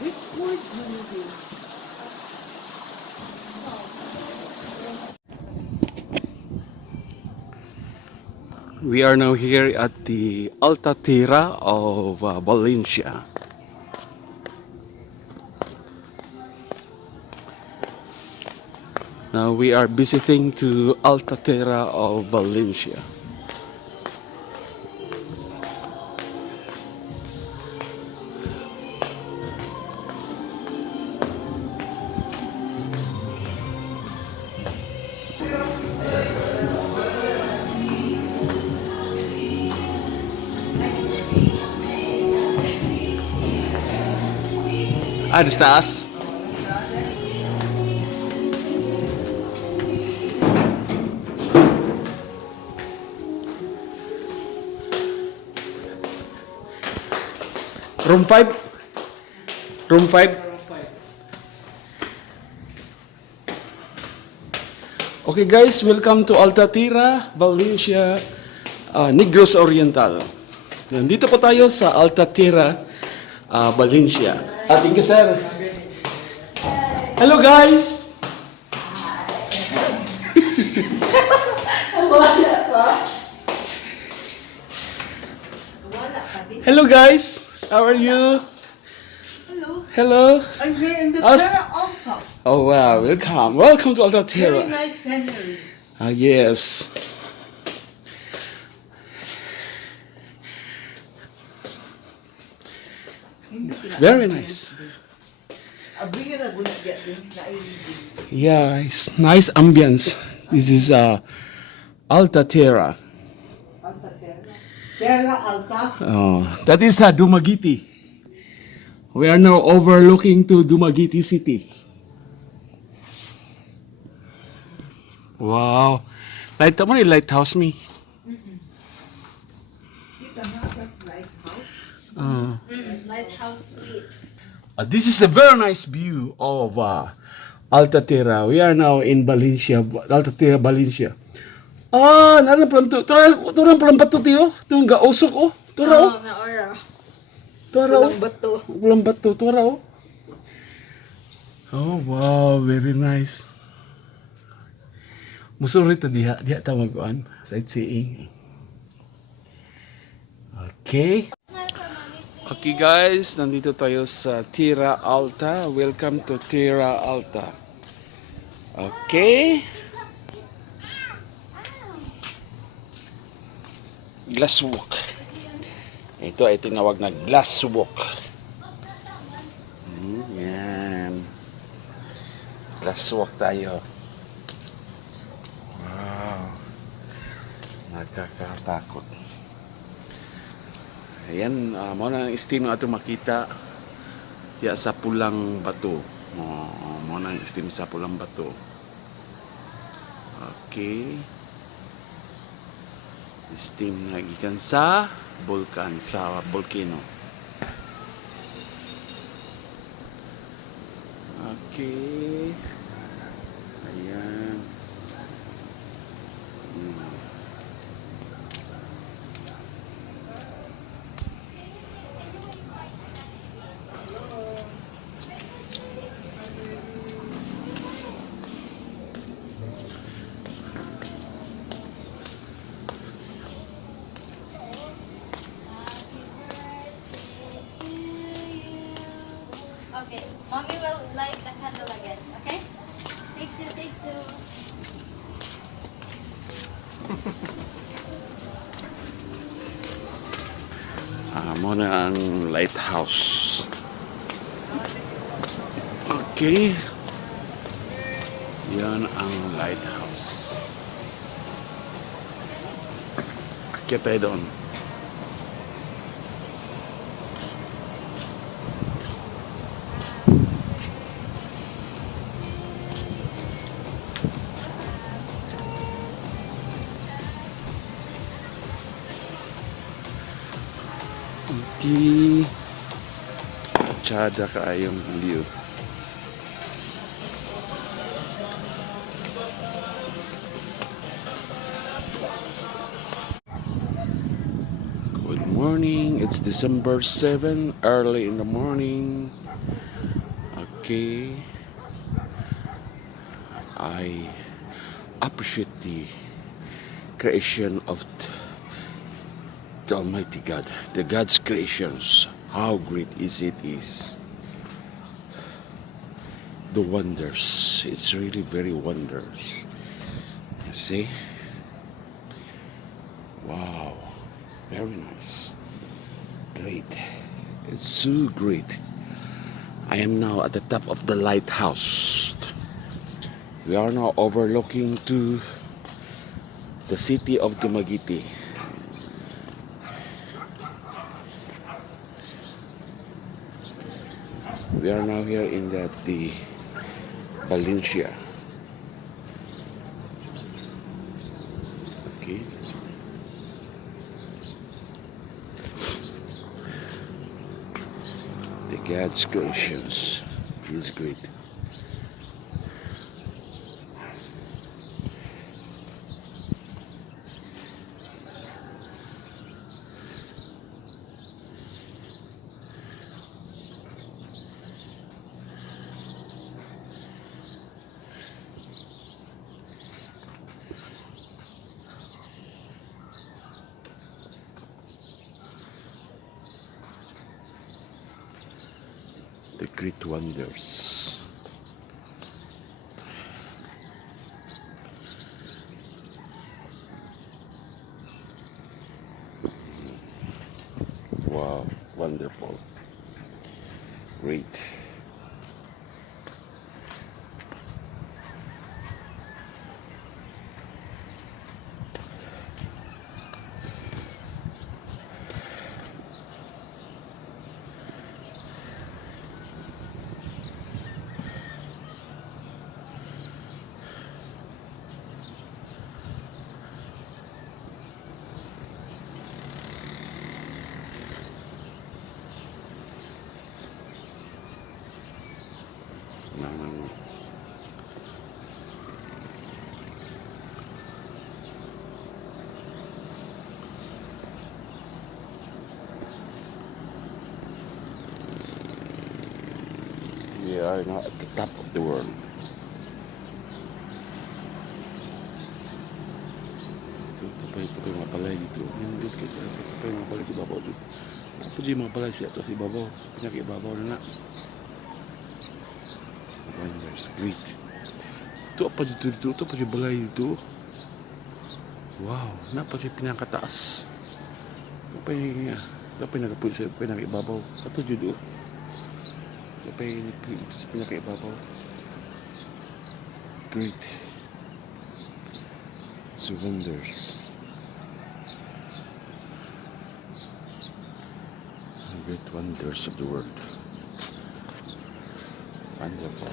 Whitwood movie. We are now here at the Altatira of Valencia. Now we are visiting to Altatira of Valencia. Ah, estás? Room 5? Room 5? Okay guys, welcome to Altatira, Valencia, Negros Oriental. Nandito po tayo sa Altatira, Valencia. Thank you sir. Hello guys! Hello guys! How are you? Hello. Hello. I'm here in the How's- Terra Alta. Oh wow, welcome. Welcome to Altatira. Very nice scenery. Yes. Very nice. Abing na guna get din na Yeah, it's nice ambience. This is Altatira. Alta Terra. Terra Alta. Oh, that is Dumaguete. We are now overlooking to Dumaguete City. Wow. Light mo ni lighthouse me. Kita na tas lighthouse. Lighthouse Suite. This is a very nice view of Altatira. We are now in Valencia, Altatira, Valencia. Naran pala ito. Turang pala ba ito, tiyo? Itong gausok, oh. Tura, oh. Na ora. Tura, oh. Walang bato. Walang bato. Tura, oh. Oh, wow. Very nice. Musuri ito diha. Diha ito mag-uan. Sightseeing. Okay. Okay guys, nandito tayo sa Tira Alta. Welcome to Tira Alta. Okay. Glass walk. Ito ay tinawag na glass walk. Yan. Glass walk tayo. Wow. Nakakatakot. Ayan, mo na ang steam ato makita diya sa pulang bato. Mo na ang steam sa pulang bato. Okay. Steam na gikan sa bulkan, sa volcano. Okay. Ayan. Okay, mommy will light the candle again, okay? Take two, take two. Mo na ang lighthouse. Okay. Yan ang lighthouse. Akyat tayo doon. Okay. Tsada kaayong view. Good morning. It's December 7, early in the morning. Okay. I appreciate the creation of the Almighty God, the God's creations. How great is the wonders. It's really very wonders. You see? Wow, very nice. Great. It's so great. I am now at the top of the lighthouse. We are now overlooking to the city of Dumaguete. We are now here in the Valencia. Okay. The God's creations is great. The great wonders. Wow, wonderful. Great. No, no, no. We are now at the top of the world. Ito pa yung mapalay dito. Nindot ka dyan. Ito pa yung mapalay si Babaw dito. Apa dyan yung mapalay siya ito si Babaw. Pinaki Babaw na na. Wonders, great. Ito apa dito dito. Ito pa yung balay dito. Wow, napa siya pinakataas. Ito pa yung nagapuyo sa pinaki Babaw. Ito dito. Ito pa yung pinaki Babaw. Great. So wonders. Great wonders of the world. Wonderful.